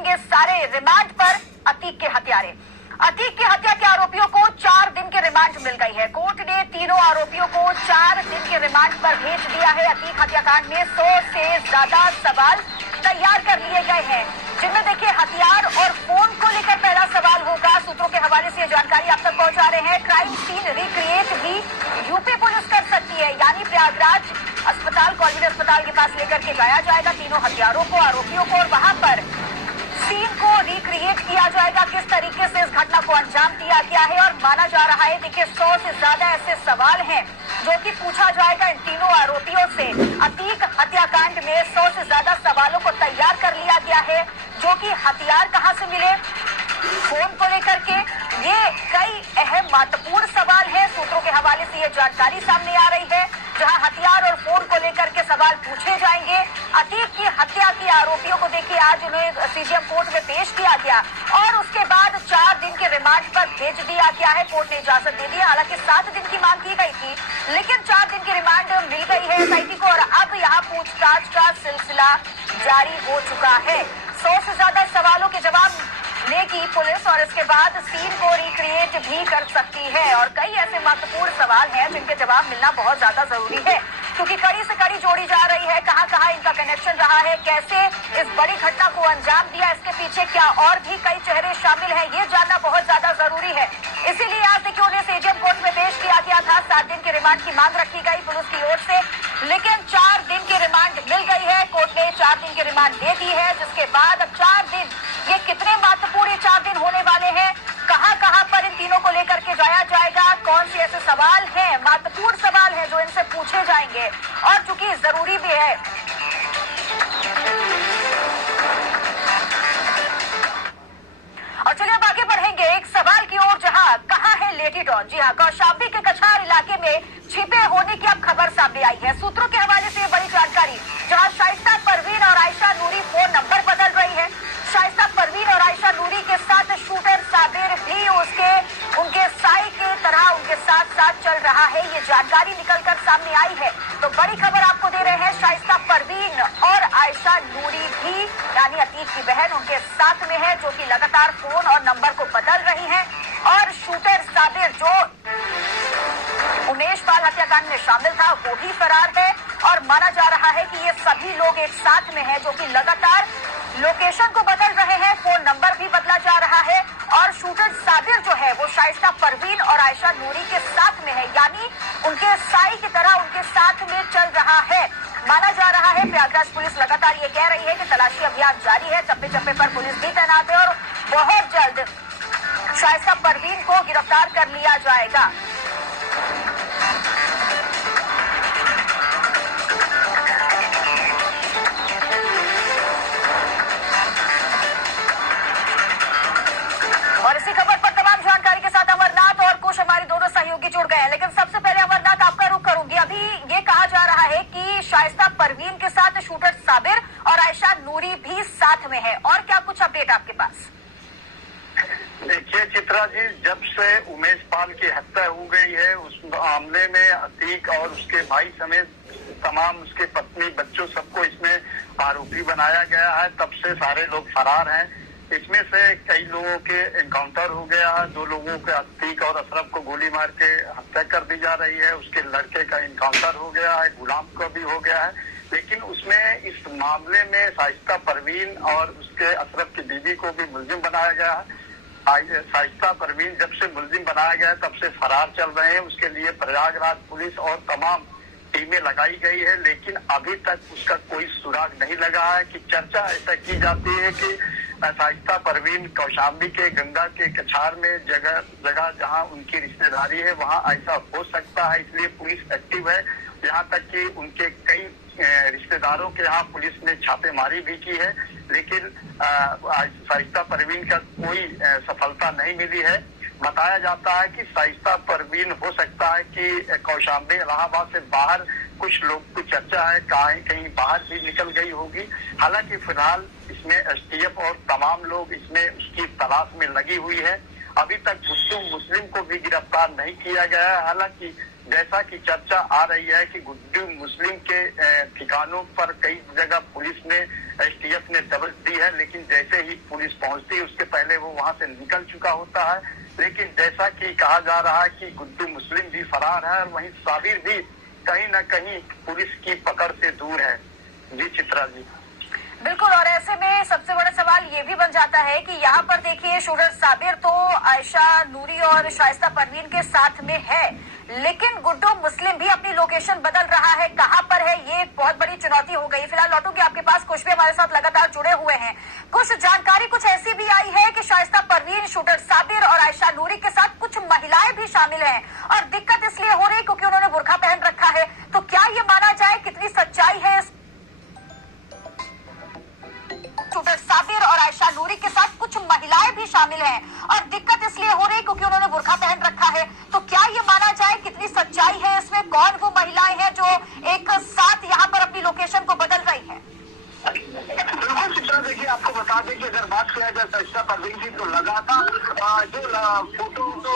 रहेंगे सारे रिमांड पर। अतीक के हत्यारे, अतीक की हत्या के आरोपियों को 4 दिन की रिमांड मिल गई है। कोर्ट ने तीनों आरोपियों को 4 दिन के रिमांड पर भेज दिया है। अतीक हत्याकांड में 100 से ज्यादा सवाल तैयार कर लिए गए हैं, जिनमें देखिए हथियार और फोन को लेकर पहला सवाल होगा। सूत्रों के हवाले से जानकारी आप तक पहुंचा रहे हैं। क्राइम सीन रिक्रिएट भी यूपी पुलिस कर सकती है, यानी प्रयागराज अस्पताल, कॉलेज अस्पताल के पास लेकर के जाया जाएगा तीनों हथियारों को, आरोपियों को, और वहां पर सीन को रिक्रिएट किया जाएगा, किस तरीके से इस घटना को अंजाम दिया गया है। और माना जा रहा है, देखिए 100 से ज्यादा ऐसे सवाल हैं जो कि पूछा जाएगा इन तीनों आरोपियों से। अतीक हत्याकांड में 100 से ज्यादा सवालों को तैयार कर लिया गया है, जो कि हथियार कहां से मिले, फोन को लेकर के, ये कई अहम महत्वपूर्ण सवाल है। सूत्रों के हवाले से ये जानकारी सामने आ रही है, जहां हथियार और फोन को लेकर के सवाल पूछे जाएंगे। अतीक की हत्या के आरोपियों को देखिए आज उन्हें सीजीएम कोर्ट में पेश किया गया और उसके बाद 4 दिन के रिमांड पर भेज दिया गया है। कोर्ट ने इजाजत दे दी। हालांकि 7 दिन की मांग की गई थी, लेकिन 4 दिन की रिमांड मिल गई है एसआईटी को, और अब यहाँ पूछताछ का सिलसिला जारी हो चुका है। 100 से ज्यादा सवालों के जवाब लेगी पुलिस और इसके बाद सीन को रिक्रिएट भी कर सकती है। और कई ऐसे महत्वपूर्ण सवाल हैं जिनके जवाब मिलना बहुत ज्यादा जरूरी है, क्योंकि कड़ी से कड़ी जोड़ी जा रही है। कहां कहां इनका कनेक्शन रहा है, कैसे इस बड़ी घटना को अंजाम दिया, इसके पीछे क्या और भी कई चेहरे शामिल हैं, ये जानना बहुत ज्यादा जरूरी है। इसीलिए आज देखिए उन्हें सीजीएम कोर्ट में पेश किया गया था। 7 दिन की रिमांड की मांग रखी गई पुलिस की ओर से, लेकिन 4 दिन की रिमांड मिल गई है। कोर्ट ने 4 दिन की रिमांड दे दी है, जिसके बाद अब 4 दिन, ये कितने महत्वपूर्ण 4 दिन होने वाले हैं, कहां कहां पर इन तीनों को लेकर के जाया जाएगा, कौन से ऐसे सवाल हैं, महत्वपूर्ण सवाल हैं जो इनसे पूछे जाएंगे और चूंकि जरूरी भी है। और चलिए अब आगे बढ़ेंगे एक सवाल की ओर, जहां कहां है लेडी डॉन। जी हां, कौशाम्बी के कछार इलाके में छिपे होने की अब खबर सामने आई है। सूत्रों के हवाले से बड़ी जानकारी, जहां शाइस्ता परवीन और आयशा नूरी फोन नंबर बदल रही है। शाइस्ता परवीन और आयशा नूरी के साथ शूटर साबिर भी उनके साई की तरह उनके साथ साथ चल रहा है, ये जानकारी निकलकर सामने आई है। तो बड़ी खबर आपको दे रहे हैं, शाइस्ता परवीन और आयशा नूरी भी, यानी अतीक की बहन, उनके साथ में है, जो कि लगातार फोन और नंबर को बदल रही है। और शूटर साबिर, जो उमेश पाल हत्याकांड में शामिल था, वो भी फरार है। और माना जा रहा है कि ये सभी लोग एक साथ में हैं, जो कि लगातार लोकेशन को बदल रहे हैं, फोन नंबर भी बदला जा रहा है। और शूटर साबिर जो है वो शाइस्ता परवीन और आयशा नूरी के साथ में है, यानी उनके साई की तरह उनके साथ में चल रहा है। माना जा रहा है, प्रयागराज पुलिस लगातार ये कह रही है कि तलाशी अभियान जारी है, चप्पे चप्पे पर पुलिस भी तैनात है और बहुत जल्द शाइस्ता परवीन को गिरफ्तार कर लिया जाएगा। और इसी खबर पर तमाम जानकारी के साथ अमरनाथ और कुछ हमारे दोनों सहयोगी जुड़ गए हैं, लेकिन सबसे पहले अमरनाथ आपका रुख करूंगी। अभी ये कहा जा रहा है कि शाइस्ता परवीन के साथ शूटर साबिर और आयशा नूरी भी साथ में है, और क्या कुछ अपडेट आपके पास? देखिए चित्रा जी, जब से उमेश पाल की हत्या हो गई है, उस मामले में अतीक और उसके भाई समेत तमाम उसके पत्नी, बच्चों, सबको इसमें आरोपी बनाया गया है। तब से सारे लोग फरार हैं। इसमें से कई लोगों के एनकाउंटर हो गया है। 2 लोगों के, अतीक और अशरफ को गोली मार के हत्या कर दी जा रही है। उसके लड़के का एनकाउंटर हो गया है, गुलाम का भी हो गया है। लेकिन उसमें इस मामले में शाइस्ता परवीन और उसके अशरफ की बीवी को भी मुलजिम बनाया गया है। शाइस्ता परवीन जब से मुलजिम बनाया गया तब से फरार चल रहे हैं। उसके लिए प्रयागराज पुलिस और तमाम टीमें लगाई गई है, लेकिन अभी तक उसका कोई सुराग नहीं लगा है। कि चर्चा ऐसा की जाती है कि शाइस्ता परवीन कौशाम्बी के गंगा के कछार में जगह जगह जहां उनकी रिश्तेदारी है वहां ऐसा हो सकता है, इसलिए पुलिस एक्टिव है। यहाँ तक कि उनके कई रिश्तेदारों के यहाँ पुलिस ने छापेमारी भी की है, लेकिन शाइस्ता परवीन का कोई सफलता नहीं मिली है। बताया जाता है कि शाइस्ता परवीन हो सकता है कि कौशाम्बी इलाहाबाद से बाहर, कुछ लोग की चर्चा है कहीं बाहर भी निकल गई होगी। हालांकि फिलहाल इसमें एसटीएफ और तमाम लोग इसमें उसकी तलाश में लगी हुई है। अभी तक मुस्लिम को भी गिरफ्तार नहीं किया गया है। हालांकि जैसा कि चर्चा आ रही है कि गुड्डू मुस्लिम के ठिकानों पर कई जगह पुलिस ने एसटीएफ ने दबिश दी है, लेकिन जैसे ही पुलिस पहुंचती है उसके पहले वो वहां से निकल चुका होता है। लेकिन जैसा कि कहा जा रहा है कि गुड्डू मुस्लिम भी फरार है और वहीं साबिर भी कहीं न कहीं पुलिस की पकड़ से दूर है। जी चित्रा जी, बिल्कुल। और ऐसे में सबसे बड़ा सवाल ये भी बन जाता है कि यहाँ पर देखिए शूटर साबिर तो आयशा नूरी और शाइस्ता परवीन के साथ में है, लेकिन गुड्डू मुस्लिम भी अपनी लोकेशन बदल रहा है। कहाँ पर है, ये एक बहुत बड़ी चुनौती हो गई। फिलहाल लौटूंगी आपके पास, कुछ भी हमारे साथ लगातार जुड़े हुए हैं। कुछ जानकारी कुछ ऐसी भी आई है कि शाइस्ता परवीन, शूटर साबिर और आयशा नूरी के साथ कुछ महिलाएं भी शामिल हैं, और दिक्कत इसलिए हो रही क्योंकि उन्होंने बुर्का पहन रखा है। तो क्या ये माना जाए, कितनी सच्चाई है इस शूटर साबिर और आयशा नूरी के साथ कुछ महिलाएं भी शामिल हैं, और दिक्कत इसलिए हो रही क्योंकि उन्होंने बुर्का पहन रखा है। तो क्या ये माना जाए, कितनी सच्चाई है इसमें, कौन वो महिलाएं हैं जो एक साथ यहाँ पर अपनी लोकेशन को बदल रही है? बिल्कुल चित्रा, देखिए आपको बता दें कि अगर बात किया जाए शाइस्ता परवीन की तो लगातार जो फोटो तो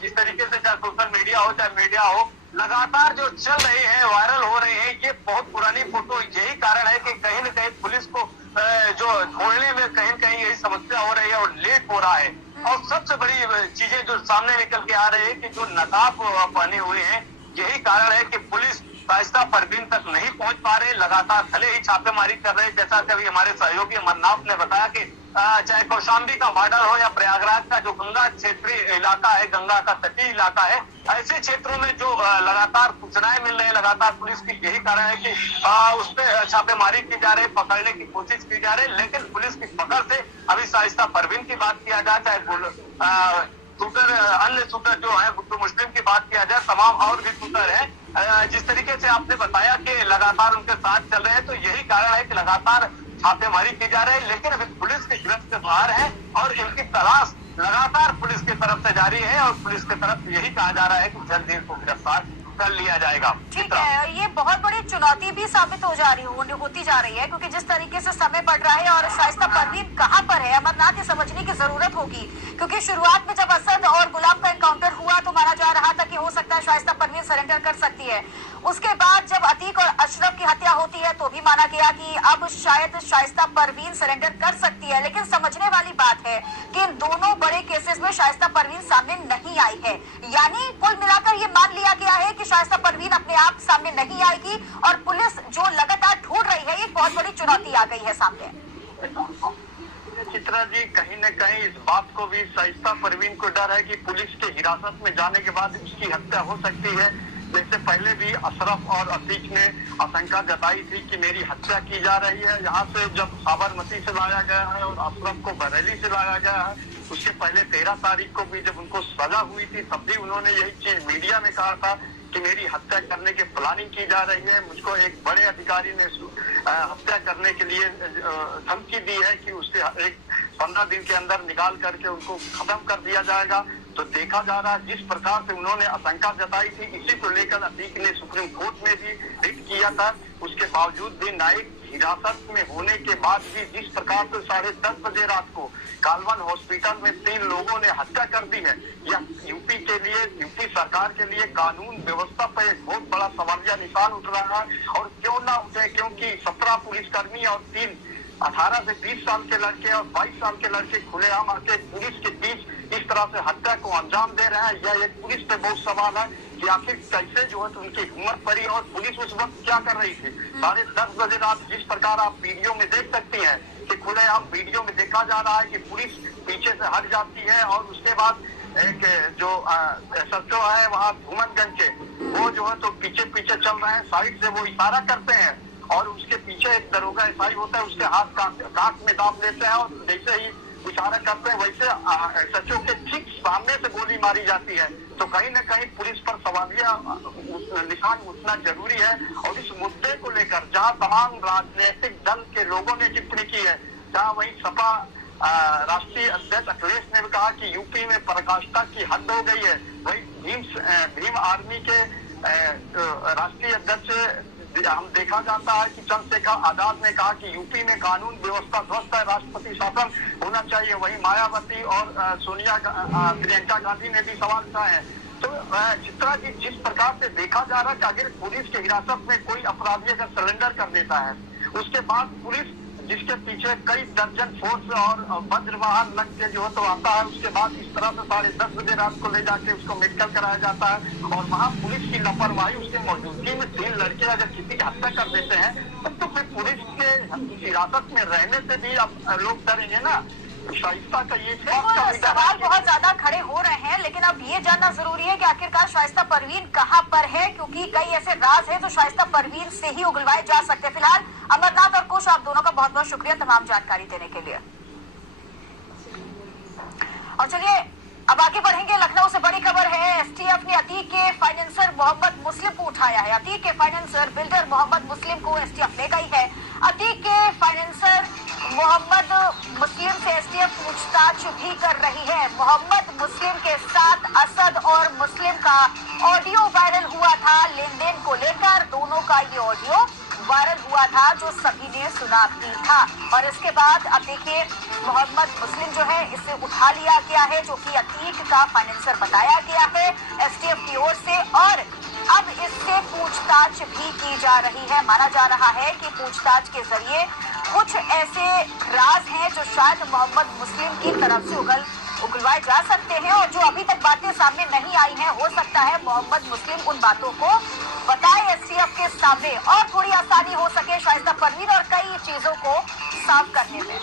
जिस तरीके से चाहे सोशल मीडिया हो चाहे मीडिया हो, लगातार जो चल रहे हैं, वायरल हो रहे हैं, ये बहुत पुरानी फोटो। यही कारण है कि कहीं न कहीं पुलिस को जो ढूंढने में कहीं न कहीं यही समस्या हो रही है और लेट हो रहा है। और सबसे बड़ी चीजें जो सामने निकल के आ रही है कि जो नकाब पहने हुए हैं, यही कारण है कि पुलिस शाइस्ता परवीन तक नहीं पहुंच पा रहे, लगातार भले ही छापेमारी कर रहे। जैसा कभी हमारे सहयोगी अमरनाथ ने बताया कि चाहे कौशाम्बी का बॉर्डर हो या प्रयागराज का जो गंगा क्षेत्रीय इलाका है, गंगा का तटीय इलाका है, ऐसे क्षेत्रों में जो लगातार सूचनाएं मिल रही है लगातार पुलिस की, यही कारण है कि उस पर छापेमारी की जा रही है, पकड़ने की कोशिश की जा रही है। लेकिन पुलिस की पकड़ से अभी शाइस्ता परवीन की बात किया जाए, चाहे शूटर अन्य शूटर जो है गुड्डू मुस्लिम की बात किया जाए, तमाम और भी शूटर है, जिस तरीके से आपने बताया कि लगातार उनके साथ चल रहे हैं, तो यही कारण है कि लगातार छापेमारी की जा रही है। लेकिन अभी पुलिस की गिरफ्त से बाहर है और इनकी तलाश लगातार पुलिस की तरफ से जारी है, और पुलिस की तरफ यही कहा जा रहा है कि जल्द ही इनको गिरफ्तार कर लिया जाएगा। ठीक है, ये बहुत बड़ी चुनौती भी साबित हो जा रही होती जा रही है, क्योंकि जिस तरीके से समय बढ़ रहा है और शाइस्ता परवीन कहाँ पर है, अमरनाथ ये समझने की जरूरत होगी। क्योंकि शुरुआत में जब असद और गुलाब का एनकाउंटर हुआ तो माना जा रहा था कि हो सकता है शाइस्ता परवीन सरेंडर कर सकती है। उसके बाद जब अतीक और अशरफ की हत्या होती है तो भी माना गया कि अब शायद शाइस्ता परवीन सरेंडर कर सकती है। लेकिन समझने वाली बात है कि इन दोनों बड़े केसेस में शाइस्ता परवीन सामने नहीं आई है, यानी कुल मिलाकर ये मान लिया गया है कि शाइस्ता परवीन अपने आप सामने नहीं आएगी, और पुलिस जो लगातार ढूंढ रही है, ये बहुत बड़ी चुनौती आ गई है सामने। चित्रा जी, कहीं न कहीं इस बात को भी शाइस्ता परवीन को डर है कि पुलिस के हिरासत में जाने के बाद उसकी हत्या हो सकती है। जैसे पहले भी अशरफ और अतीक ने आशंका जताई थी कि मेरी हत्या की जा रही है। यहाँ से जब साबरमती से लाया गया है और अशरफ को बरेली से लाया गया है, उसके पहले 13 तारीख को भी जब उनको सजा हुई थी तब भी उन्होंने यही चीज मीडिया में कहा था कि मेरी हत्या करने की प्लानिंग की जा रही है। मुझको एक बड़े अधिकारी ने हत्या करने के लिए धमकी दी है कि उससे एक 15 दिन के अंदर निकाल करके उनको खत्म कर दिया जाएगा। तो देखा जा रहा है जिस प्रकार से उन्होंने आशंका जताई थी, इसी को लेकर अतीक ने सुप्रीम कोर्ट में भी रिट किया था। उसके बावजूद भी न्यायिक हिरासत में होने के बाद भी जिस प्रकार से 10:30 बजे रात को कालवन हॉस्पिटल में 3 लोगों ने हत्या कर दी है, यह यूपी सरकार के लिए कानून व्यवस्था पर एक बहुत बड़ा सवालिया निशान उठ रहा है। और क्यों ना उठे, क्योंकि 17 पुलिसकर्मी और 3 18 से 20 साल के लड़के और 22 साल के लड़के खुलेआम आके पुलिस के बीच इस तरह से हत्या को अंजाम दे रहे हैं। यह एक पुलिस पे बहुत सवाल है कि आखिर कैसे जो है तो उनकी हिम्मत पड़ी और पुलिस उस वक्त क्या कर रही थी। 10:30 बजे रात जिस प्रकार आप वीडियो में देख सकती हैं कि खुलेआम वीडियो में देखा जा रहा है कि पुलिस पीछे से हट जाती है और उसके बाद एक जो SHO है वहाँ धूमनगंज के, वो जो है तो पीछे पीछे चल रहे हैं, साइड से वो इशारा करते हैं और उसके पीछे एक दरोगा SI होता है, उसके हाथ कांख में दाब लेते हैं और जैसे ही इशारा करते हैं वैसे SHO के ठीक सामने से गोली मारी जाती है। तो कहीं न कहीं पुलिस पर सवालिया निशान उठना जरूरी है। और इस मुद्दे को लेकर जहां तमाम राजनीतिक दल के लोगों ने टिप्पणी की है, जहां वही सपा राष्ट्रीय अध्यक्ष अखिलेश ने भी कहा कि यूपी में पराकाष्ठा की हद हो गई है, वही भीम आर्मी के राष्ट्रीय अध्यक्ष हम देखा जाता है कि चंद्रशेखर आजाद ने कहा कि यूपी में कानून व्यवस्था ध्वस्त है, राष्ट्रपति शासन होना चाहिए। वही मायावती और प्रियंका गांधी ने भी सवाल उठाए हैं। तो चित्रा जी, जिस प्रकार से देखा जा रहा है कि अगर पुलिस की हिरासत में कोई अपराधी अगर सरेंडर कर देता है, उसके बाद पुलिस जिसके पीछे कई दर्जन फोर्स और वज्र वाहन लग के जो है तो आता है, उसके बाद इस तरह से 10:30 बजे रात को ले जाके उसको मेडिकल कराया जाता है और वहाँ पुलिस की लापरवाही, उसके मौजूदगी में 3 लड़के अगर किसी की हत्या कर देते हैं तो फिर पुलिस के हिरासत में रहने से भी अब लोग डरेंगे ना। शाइस्ता का ये सवाल बहुत ज्यादा खड़े हो रहे हैं, लेकिन अब ये जानना जरूरी है कि आखिरकार शाइस्ता परवीन कहां पर है, क्योंकि कई ऐसे राज हैं जो शाइस्ता परवीन से ही उगलवाए जा सकते हैं। फिलहाल अमरनाथ और कुश, आप दोनों का बहुत बहुत शुक्रिया तमाम जानकारी देने के लिए। और चलिए अब आगे बढ़ेंगे। लखनऊ से बड़ी खबर है, एसटीएफ ने अतीक के फाइनेंसर मोहम्मद मुस्लिम को उठाया है। अतीक के फाइनेंसर बिल्डर मोहम्मद मुस्लिम को एसटीएफ ले गई है। अतीक के फाइनेंसर मोहम्मद मुस्लिम से एसटीएफ पूछताछ भी कर रही है। मोहम्मद मुस्लिम के साथ असद और मुस्लिम का ऑडियो वायरल हुआ था लेन देन को लेकर। दोनों का ये ऑडियो वायरल हुआ था जो सभी ने सुना भी था। और इसके बाद अब देखिए मोहम्मद मुस्लिम जो है इसे उठा लिया गया है, जो कि अतीक का फाइनेंसर बताया गया है एसटीएफ की ओर से, और अब इससे पूछताछ भी की जा रही है। माना जा रहा है कि पूछताछ के जरिए कुछ ऐसे राज हैं जो शायद मोहम्मद मुस्लिम की तरफ से उगलवाए जा सकते हैं, और जो अभी तक बातें सामने नहीं आई हैं, हो सकता है मोहम्मद मुस्लिम उन बातों को बताए एसटीएफ के सामने और थोड़ी आसानी हो सके शाइस्ता परवीन और कई चीजों को साफ करने में।